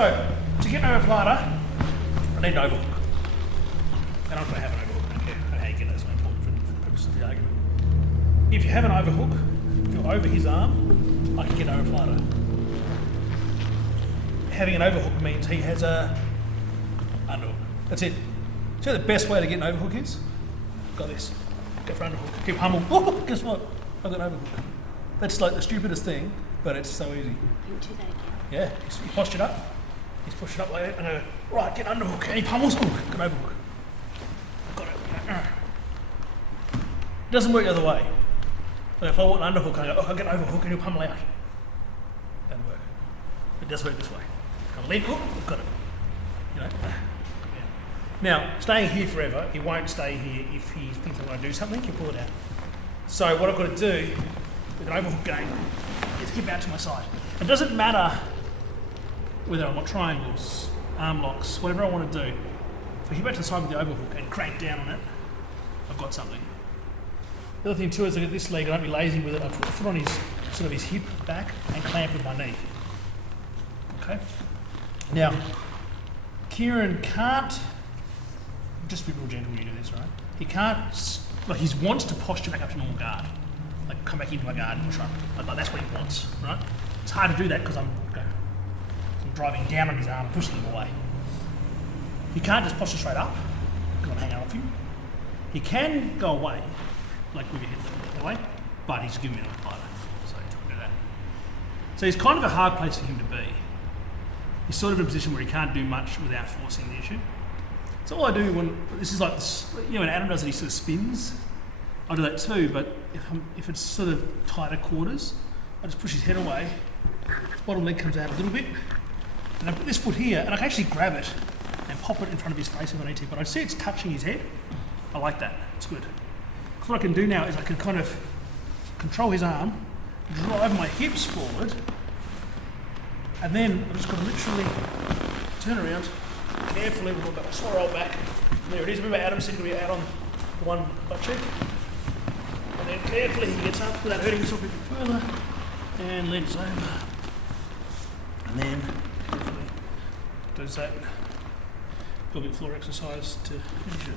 So, to get an over-platter, I need an overhook. And I'm going to have an overhook. I don't care how you get it, it's not important for the purposes of the argument. If you have an overhook, if you're over his arm, I can get an over-platter. Having an overhook means he has a underhook. That's it. So the best way to get an overhook is? Got this. Go for underhook. Keep humble. Oh, guess what? I've got an overhook. That's like the stupidest thing, but it's so easy. You do that again. Yeah, he's postured up. He's pushed it up like that, and I go, right, get underhook. And he pummels. Oh, got an overhook. Got it. It doesn't work the other way. Like if I want an underhook, I go, oh, I'll get an overhook and he'll pummel out. Doesn't work. It does work this way. Come lead, oh, I've got it. You know. Yeah. Now, staying here forever, he won't stay here if he thinks I'm going to do something, he'll pull it out. So what I've got to do with an overhook game is hip out to my side. It doesn't matter whether I want triangles, arm locks, whatever I want to do. If I hip out to the side with the overhook and crank down on it, I've got something. The other thing too is I get this leg, I don't be lazy with it, I put the foot on his, sort of his hip back and clamp with my knee. Okay? Now, Kieran can't, just be real gentle when you do this, right? He can't, like he wants to posture back up to normal guard. Like come back into my guard and push up. Like that's what he wants, right? It's hard to do that because I'm driving down on his arm and pushing him away. He can't just posture straight up because I'm hanging off him. He can go away, like move your head away, but he's giving me an over-platter, so he took me to that. So he's kind of a hard place for him to be. He's sort of in a position where he can't do much without forcing the issue. So all I do when, this is like, this, you know when Adam does it, he sort of spins. I do that too, but if it's sort of tighter quarters, I just push his head away, his bottom leg comes out a little bit, and I put this foot here, and I can actually grab it and pop it in front of his face if I need to, but I see it's touching his head. I like that, it's good. So what I can do now is I can kind of control his arm, drive my hips forward, and then I've just got to literally turn around carefully with my sore roll back. And there it is. Remember Adam said he's going to be out on the one butt cheek. And then carefully he gets up without hurting himself even further and leans over. And then carefully does that pelvic floor exercise to finish it.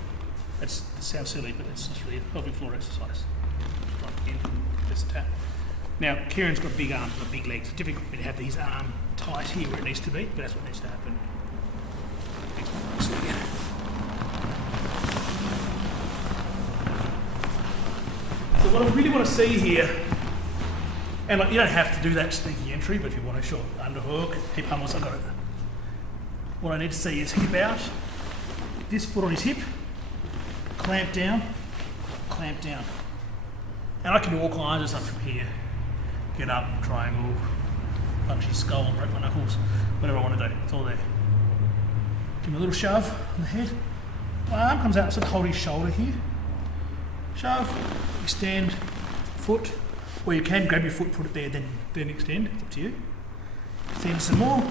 That sounds silly, but it's just really a pelvic floor exercise. Just right again, just a tap. Now, Kieran's got big arms, got big legs. It's difficult for me to have his arm tight here where it needs to be, but that's what needs to happen. So what I really want to see here, and like, you don't have to do that sneaky entry, but if you want to, sure, underhook, hip hummels, I've got it. What I need to see is hip out, this foot on his hip, clamp down, and I can do all kinds of stuff from here. Get up, triangle, punch his skull and break my knuckles, whatever I want to do, it's all there. Give him a little shove on the head. My arm comes out, sort of hold his shoulder here. Shove, extend, foot, or you can grab your foot, put it there, then extend, it's up to you. Extend some more,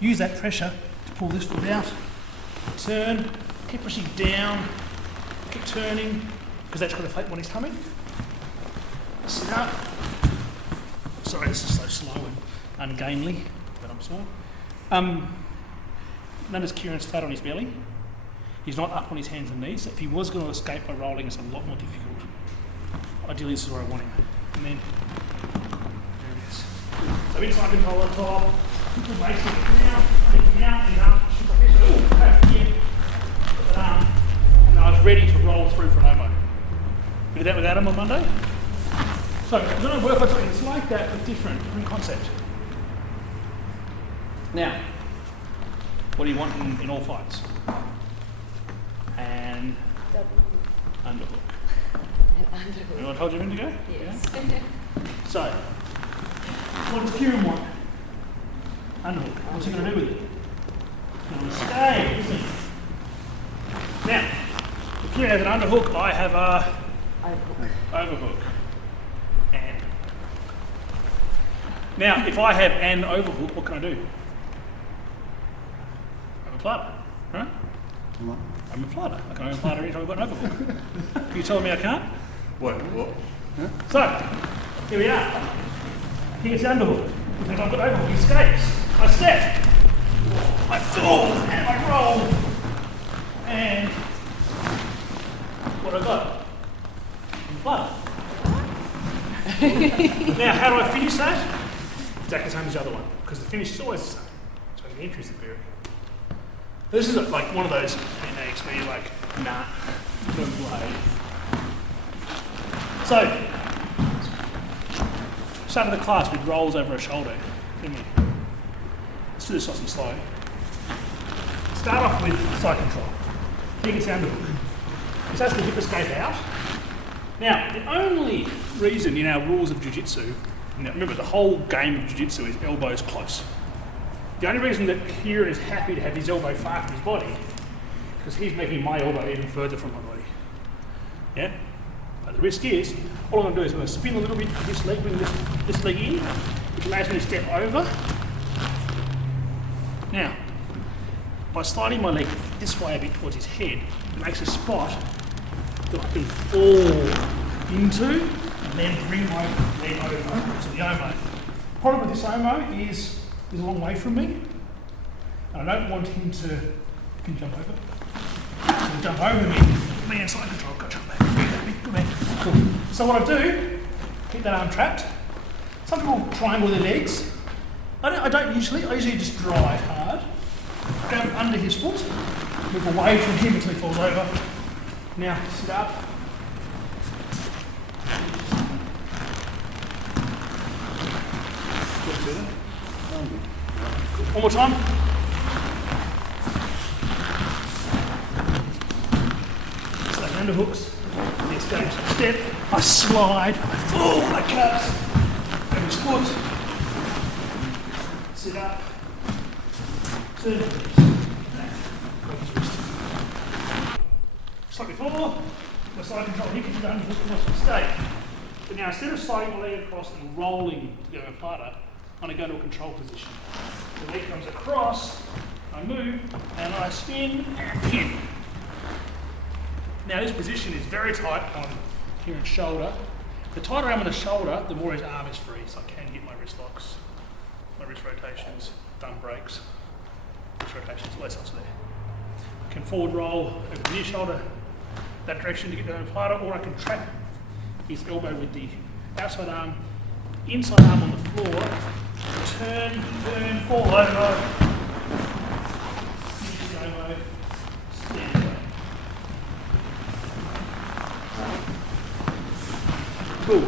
use that pressure to pull this foot out, turn, keep pushing down, keep turning, because that's going to affect when he's coming. Sit up. Sorry, this is so slow and ungainly, but I'm sore. Notice Kieran's flat on his belly. He's not up on his hands and knees. So if he was going to escape by rolling, it's a lot more difficult. Ideally, this is where I want him. And then, there it is. So inside control on top. Put the base down, his arm, shoot like this. Back here. Put that arm. And I was ready to roll through for an Omo. We did that with Adam on Monday. So I'm going to work on something that's like that, but different concept. Now, what do you want in all fights? And underhook. And underhook. Remember I told you when to go? Yes. Yeah? So, what does Kieran want? Underhook. What's he going to do with it? He's going to stay, isn't he? Now, if Kieran has an underhook, I have a overhook. And now, if I have an overhook, what can I do? Over-platter, right? I'm a platter. I can over-platter anytime I've got an overhook. Are you telling me I can't? What? Huh? So, here we are. He gets the underhook. Because I've got overhook, he escapes. I step. I fall and I roll. And what I got? Blood. Now, how do I finish that? Exactly the same as the other one, because the finish is always the same. So the entries are very. This is like one of those techniques where you're like, nah, no way. So, started the class with rolls over a shoulder, didn't we? Let's do this nice and slow. Start off with side control. Keep it down to hook. This has the hip escape out. Now, the only reason in our rules of jiu-jitsu, now remember the whole game of jiu-jitsu is elbows close. The only reason that Kieran is happy to have his elbow far from his body is because he's making my elbow even further from my body. Yeah? But the risk is, all I'm going to do is I'm going to spin a little bit with this leg, bring this leg in, which allows me to step over. Now, by sliding my leg this way a bit towards his head, it makes a spot that I can fall into and then bring my leg over to the Omo. The problem with this Omo is he's a long way from me, and I don't want him to. Can you jump over? He'll jump over me and side control. Got jump back. Good man. Cool. So what I do, keep that arm trapped. Some people triangle their legs. I don't usually. I usually just drive hard, grab under his foot, move away from him until he falls over. Now sit up. One more time. So underhooks, the escape step, I slide, I fall, I cut, grab his foot, sit up, turn, grab his wrist. Just like before, my side control here gets done, hook across the stay. But now instead of sliding my leg across and rolling to go flatter, I'm going to go to a control position. The leg comes across, I move, and I spin and pin. Now this position is very tight on Kieran's shoulder. The tighter I'm on the shoulder, the more his arm is free, so I can get my wrist locks, my wrist rotations, thumb breaks, wrist rotations, all that stuff's there. I can forward roll over the near shoulder, that direction to get down flatter, or I can trap his elbow with the outside arm, inside arm on the floor, turn, fall over, finish the elbow, stand away. Cool.